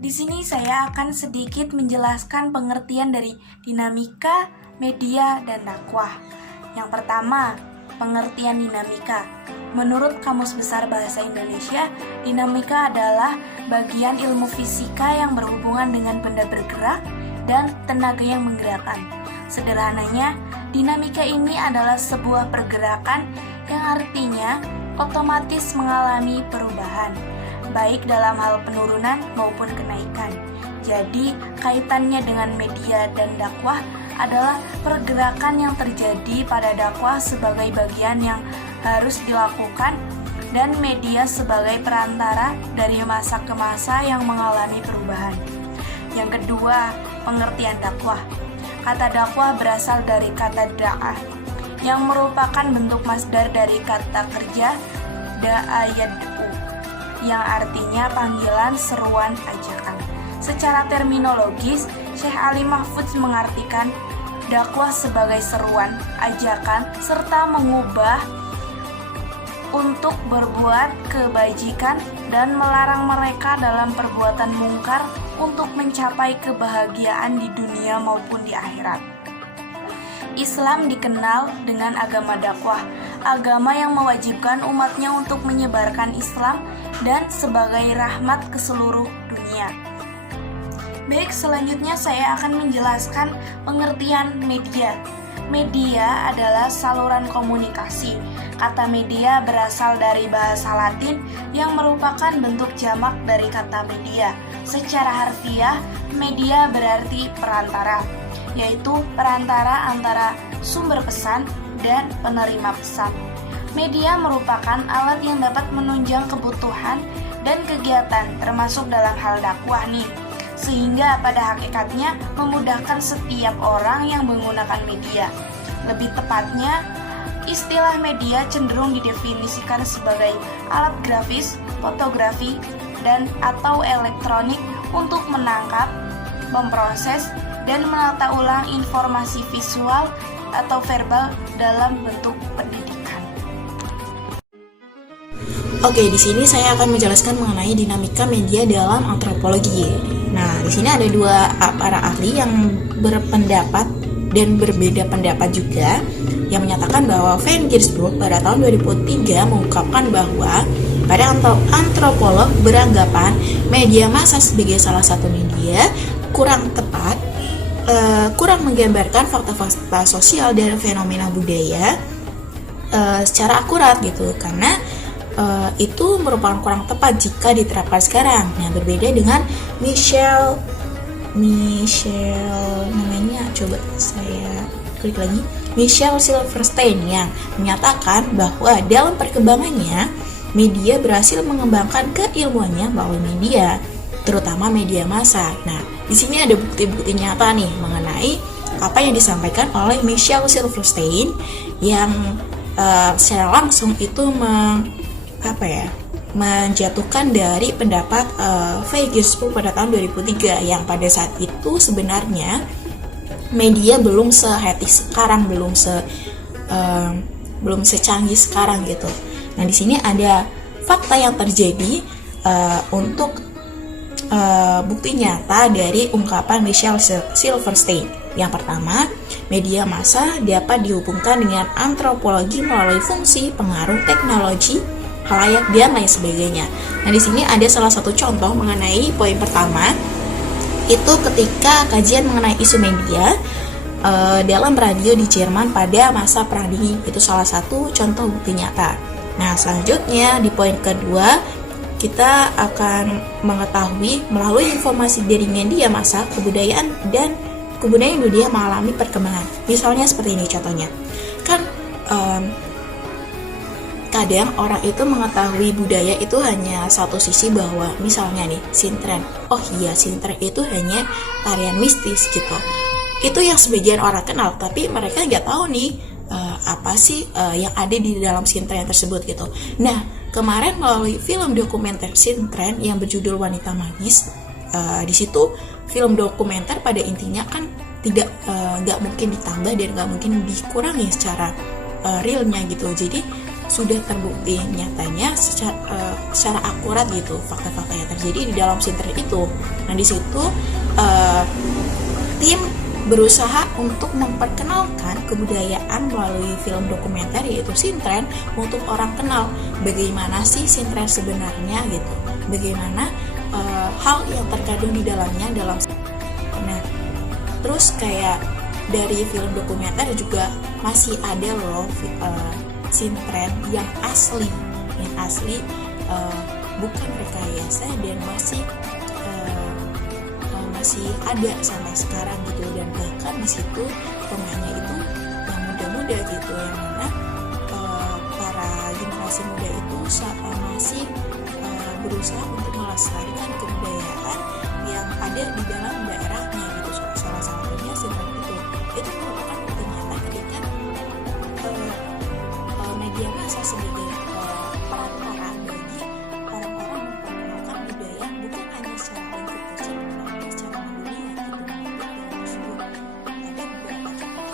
Di sini saya akan sedikit menjelaskan pengertian dari dinamika, media, dan dakwah. Yang pertama, pengertian dinamika. Menurut Kamus Besar Bahasa Indonesia, dinamika adalah bagian ilmu fisika yang berhubungan dengan benda bergerak dan tenaga yang menggerakkan. Sederhananya, dinamika ini adalah sebuah pergerakan yang artinya otomatis mengalami perubahan, baik dalam hal penurunan maupun kenaikan. Jadi, kaitannya dengan media dan dakwah adalah pergerakan yang terjadi pada dakwah sebagai bagian yang harus dilakukan dan media sebagai perantara dari masa ke masa yang mengalami perubahan. Yang kedua, pengertian dakwah. Kata dakwah berasal dari kata da'ah, yang merupakan bentuk masdar dari kata kerja da'ayad'u, yang artinya panggilan, seruan, ajakan. Secara terminologis, Syekh Ali Mahfudz mengartikan dakwah sebagai seruan, ajakan, serta mengubah untuk berbuat kebajikan dan melarang mereka dalam perbuatan mungkar untuk mencapai kebahagiaan di dunia maupun di akhirat. Islam dikenal dengan agama dakwah, agama yang mewajibkan umatnya untuk menyebarkan Islam dan sebagai rahmat ke seluruh dunia. Baik, selanjutnya saya akan menjelaskan pengertian media. Media adalah saluran komunikasi. Kata media berasal dari bahasa Latin yang merupakan bentuk jamak dari kata media. Secara harfiah, media berarti perantara, yaitu perantara antara sumber pesan dan penerima pesan. Media merupakan alat yang dapat menunjang kebutuhan dan kegiatan termasuk dalam hal dakwah nih, sehingga pada hakikatnya memudahkan setiap orang yang menggunakan media. Lebih tepatnya, istilah media cenderung didefinisikan sebagai alat grafis, fotografi, dan atau elektronik untuk menangkap, memproses, dan menata ulang informasi visual atau verbal dalam bentuk pendidikan. Oke, di sini saya akan menjelaskan mengenai dinamika media dalam antropologi. Nah, di sini ada dua para ahli yang berpendapat dan berbeda pendapat juga, yang menyatakan bahwa Van Giersburg pada tahun 2003 mengungkapkan bahwa pada antropolog beranggapan media massa sebagai salah satu media kurang tepat, kurang menggambarkan fakta-fakta sosial dan fenomena budaya secara akurat gitu, karena itu merupakan kurang tepat jika diterapkan sekarang. Nah, berbeda dengan Michel namanya, coba saya klik lagi, Michel Silverstein, yang menyatakan bahwa dalam perkembangannya media berhasil mengembangkan keilmuannya melalui media, terutama media massa. Nah, di sini ada bukti-bukti nyata nih mengenai apa yang disampaikan oleh Michel Silverstein yang secara langsung itu menjatuhkan dari pendapat Van Giersburg pada tahun 2003, yang pada saat itu sebenarnya media belum sehetis sekarang, belum secanggih sekarang gitu. Nah, di sini ada fakta yang terjadi untuk bukti nyata dari ungkapan Michel Silverstein. Yang pertama, media massa dapat dihubungkan dengan antropologi melalui fungsi, pengaruh, teknologi, halayak, dan lain sebagainya. Nah, di sini ada salah satu contoh mengenai poin pertama, itu ketika kajian mengenai isu media dalam radio di Jerman pada masa Perang Dingin. Itu salah satu contoh bukti nyata. Nah, selanjutnya di poin kedua, kita akan mengetahui melalui informasi dari media massa kebudayaan dunia mengalami perkembangan. Misalnya seperti ini contohnya. Kan kadang orang itu mengetahui budaya itu hanya satu sisi, bahwa misalnya nih sintren, oh iya sintren itu hanya tarian mistis gitu. Itu yang sebagian orang kenal, tapi mereka nggak tahu nih apa sih yang ada di dalam sintren tersebut gitu. Nah, kemarin melalui film dokumenter sintren yang berjudul Wanita Magis, di situ film dokumenter pada intinya kan nggak mungkin ditambah dan nggak mungkin dikurangi secara realnya gitu. Jadi sudah terbukti nyatanya secara akurat gitu fakta-fakta yang terjadi di dalam sintren itu. Nah di situ tim berusaha untuk memperkenalkan kebudayaan melalui film dokumenter yaitu sintren untuk orang kenal bagaimana sih sintren sebenarnya gitu, bagaimana hal yang terkandung di dalamnya dalam. Nah terus kayak dari film dokumenter juga masih ada loh sintren yang asli bukan rekayasa dan masih ada sampai sekarang gitu, dan bahkan di situ pemainnya itu yang muda-muda gitu, yang mana para generasi muda itu masih berusaha untuk melestarikan kebudayaan yang ada di dalam daerahnya gitu. Salah satunya sintren itu merupakan bukti nyata ketika media massa sebagai perantara bagi orang-orang memperkenalkan budaya bukan hanya secara lingkup tapi secara mendunia gitu. Ada beberapa contoh.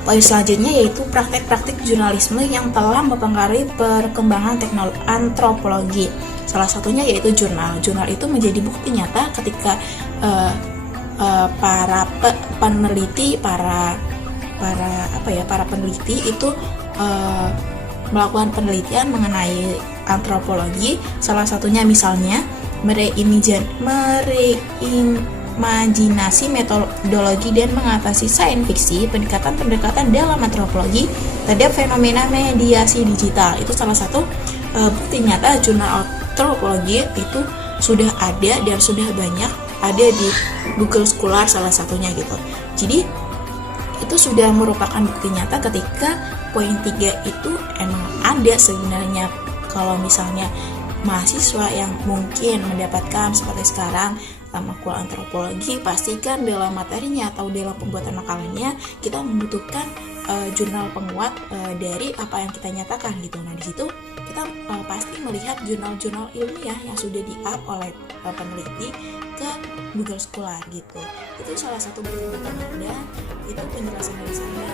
Poin selanjutnya yaitu praktek-praktik jurnalisme yang telah mempengaruhi perkembangan teknologi antropologi. Salah satunya yaitu jurnal. Jurnal itu menjadi bukti nyata ketika para peneliti, para peneliti itu melakukan penelitian mengenai antropologi. Salah satunya misalnya mereimajinasi metodologi dan mengatasi sains fiksi, pendekatan dalam antropologi terhadap fenomena mediasi digital. Itu salah satu bukti nyata jurnal antropologi itu sudah ada dan sudah banyak ada di Google Scholar salah satunya gitu. Jadi itu sudah merupakan bukti nyata ketika poin 3 itu emang ada sebenarnya. Kalau misalnya mahasiswa yang mungkin mendapatkan seperti sekarang makul antropologi, pastikan dalam materinya atau dalam pembuatan makalahnya kita membutuhkan jurnal penguat dari apa yang kita nyatakan gitu. Nah di situ kita pasti melihat jurnal-jurnal ilmiah yang sudah di-up oleh peneliti ke Google Scholar gitu. Itu salah satu bukti nyata, itu penjelasan dari saya.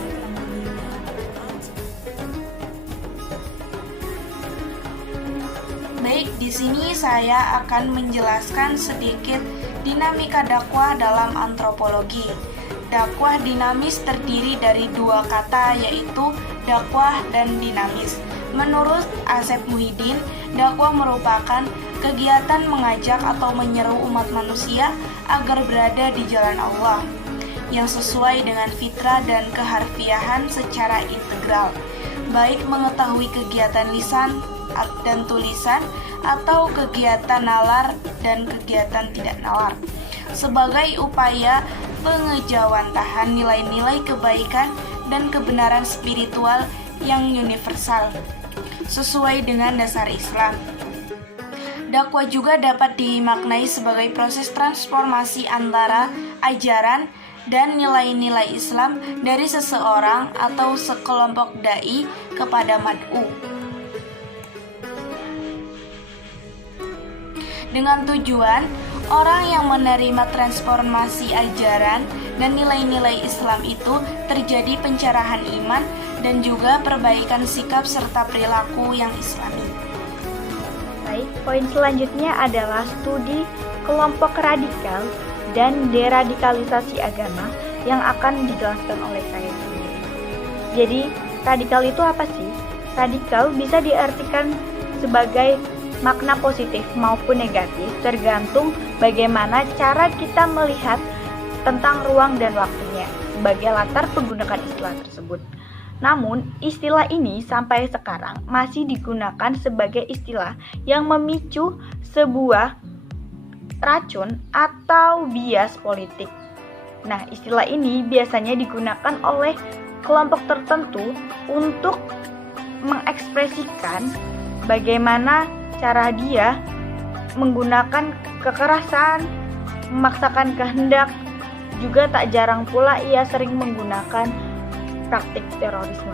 Baik, di sini saya akan menjelaskan sedikit dinamika dakwah dalam antropologi. Dakwah dinamis terdiri dari dua kata, yaitu dakwah dan dinamis. Menurut Asep Muhyiddin, dakwah merupakan kegiatan mengajak atau menyeru umat manusia agar berada di jalan Allah yang sesuai dengan fitrah dan keharfiahan secara integral, baik mengetahui kegiatan lisan dan tulisan atau kegiatan nalar dan kegiatan tidak nalar, sebagai upaya pengejawantahan nilai-nilai kebaikan dan kebenaran spiritual yang universal sesuai dengan dasar Islam. Dakwah juga dapat dimaknai sebagai proses transformasi antara ajaran dan nilai-nilai Islam dari seseorang atau sekelompok dai kepada mad'u, dengan tujuan orang yang menerima transformasi ajaran dan nilai-nilai Islam itu terjadi pencerahan iman dan juga perbaikan sikap serta perilaku yang islami. Baik, poin selanjutnya adalah studi kelompok radikal dan deradikalisasi agama yang akan dijelaskan oleh saya sendiri. Jadi, radikal itu apa sih? Radikal bisa diartikan sebagai makna positif maupun negatif, tergantung bagaimana cara kita melihat tentang ruang dan waktunya sebagai latar menggunakan istilah tersebut. Namun, istilah ini sampai sekarang masih digunakan sebagai istilah yang memicu sebuah racun atau bias politik. Nah, istilah ini biasanya digunakan oleh kelompok tertentu untuk mengekspresikan bagaimana cara dia menggunakan kekerasan, memaksakan kehendak, juga tak jarang pula ia sering menggunakan praktik terorisme.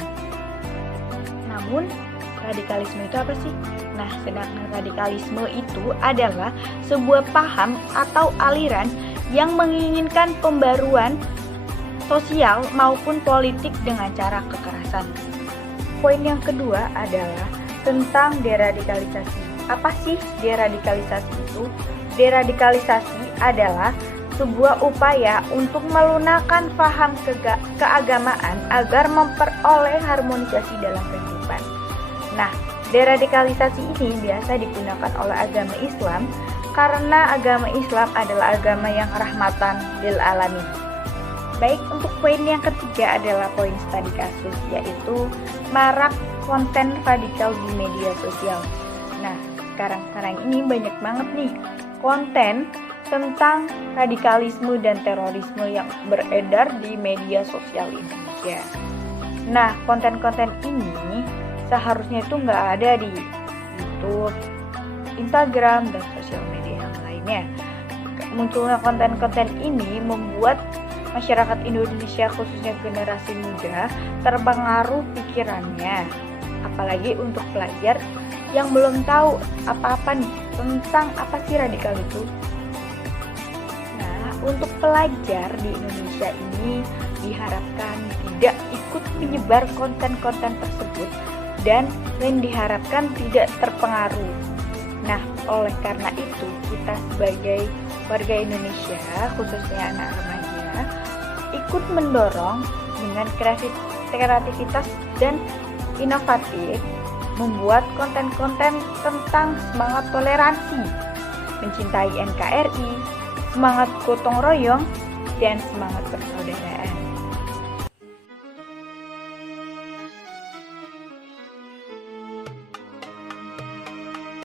Namun, radikalisme itu apa sih? Nah, sedangkan radikalisme itu adalah sebuah paham atau aliran yang menginginkan pembaruan sosial maupun politik dengan cara kekerasan. Poin yang kedua adalah tentang deradikalisasi. Apa sih deradikalisasi itu? Deradikalisasi adalah sebuah upaya untuk melunakkan paham keagamaan agar memperoleh harmonisasi dalam kehidupan. Nah, deradikalisasi ini biasa digunakan oleh agama Islam karena agama Islam adalah agama yang rahmatan lil alamin. Baik, untuk poin yang ketiga adalah poin studi kasus, yaitu marak konten radikal di media sosial. Nah, sekarang ini banyak banget nih konten tentang radikalisme dan terorisme yang beredar di media sosial Indonesia. Nah, konten-konten ini seharusnya itu nggak ada di YouTube, Instagram, dan sosial media yang lainnya. Munculnya konten-konten ini membuat masyarakat Indonesia, khususnya generasi muda, terpengaruh pikirannya. Apalagi untuk pelajar yang belum tahu apa-apa nih tentang apa sih radikal itu. Untuk pelajar di Indonesia ini diharapkan tidak ikut menyebar konten-konten tersebut dan diharapkan tidak terpengaruh. Nah, oleh karena itu kita sebagai warga Indonesia, khususnya anak remaja, ikut mendorong dengan kreativitas dan inovatif membuat konten-konten tentang semangat toleransi, mencintai NKRI, semangat gotong royong, dan semangat persaudaraan.